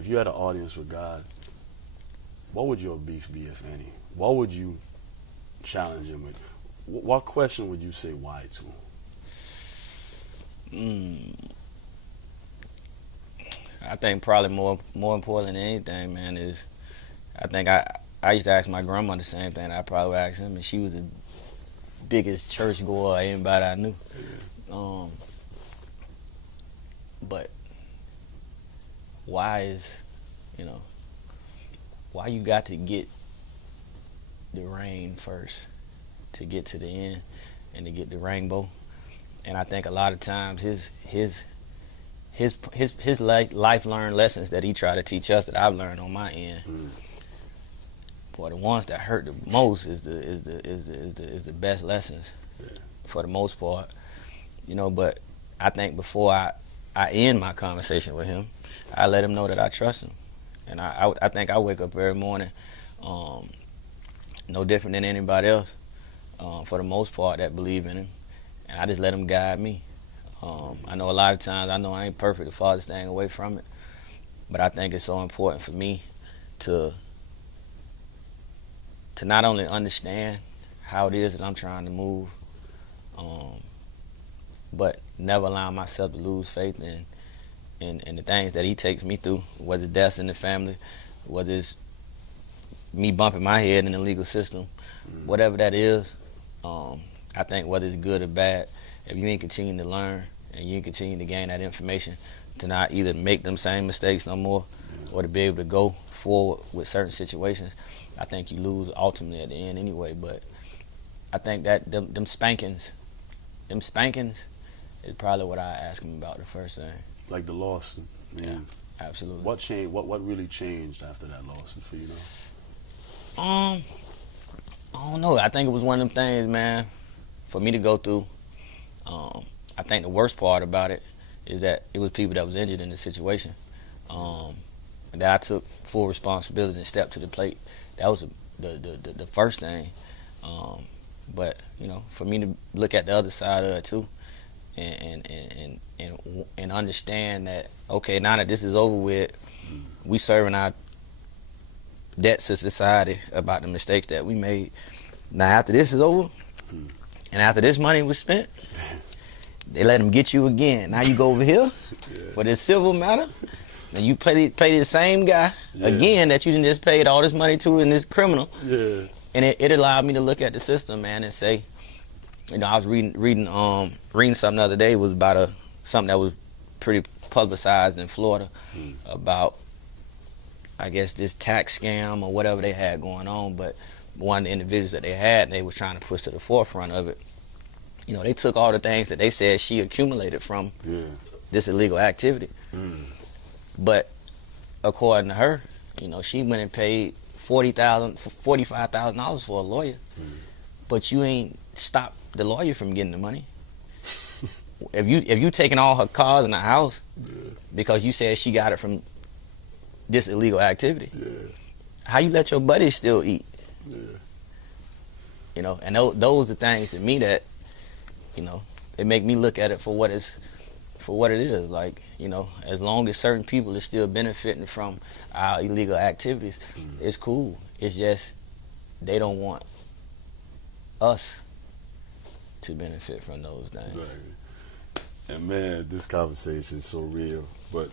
if you had an audience with God, what would your beef be, if any? What would you challenge him with? What question would you say why to? I think probably more important than anything, man, is I think I used to ask my grandma the same thing I probably would ask him, and she was the biggest church goer anybody I knew. But why is, why you got to get the rain first to get to the end and to get the rainbow? And I think a lot of times his life learned lessons that he tried to teach us that I've learned on my end. Boy, the ones that hurt the most is the best lessons, for the most part. But I think before I end my conversation with him, I let him know that I trust him. And I think I wake up every morning no different than anybody else, for the most part, that believe in him. And I just let him guide me. I know a lot of times, I know I ain't perfect, the farthest thing away from it, but I think it's so important for me to not only understand how it is that I'm trying to move, but never allow myself to lose faith in the things that he takes me through, whether it's deaths in the family, whether it's me bumping my head in the legal system, whatever that is. I think whether it's good or bad, if you ain't continuing to learn and you ain't continuing to gain that information, to not either make them same mistakes no more, or to be able to go forward with certain situations, I think you lose ultimately at the end anyway. But I think that them spankings is probably what I ask him about the first thing. Like the lawsuit. Yeah, absolutely. What changed? What really changed after that lawsuit for you, I don't know. I think it was one of them things, man, for me to go through. I think the worst part about it is that it was people that was injured in the situation, and that I took full responsibility and stepped to the plate. That was the first thing. But for me to look at the other side of it too, and understand that, okay, now that this is over with, we serving our debts to society about the mistakes that we made. Now after this is over, and after this money was spent, they let them get you again. Now you go over here for this civil matter, and you pay the same guy again that you didn't just paid all this money to, in this criminal. Yeah. And it allowed me to look at the system, man, and say, I was reading something the other day. It was about something that was pretty publicized in Florida about, I guess, this tax scam or whatever they had going on. But one of the individuals that they had, they was trying to push to the forefront of it. They took all the things that they said she accumulated from this illegal activity. But according to her, she went and paid $45,000 for a lawyer, but you ain't stopped the lawyer from getting the money. If you taking all her cars and her house because you said she got it from this illegal activity, how you let your buddies still eat? And those are things to me that it make me look at it for what it is. Like, as long as certain people are still benefiting from our illegal activities, it's cool. It's just they don't want us to benefit from those things. Exactly. And man, this conversation is so real. But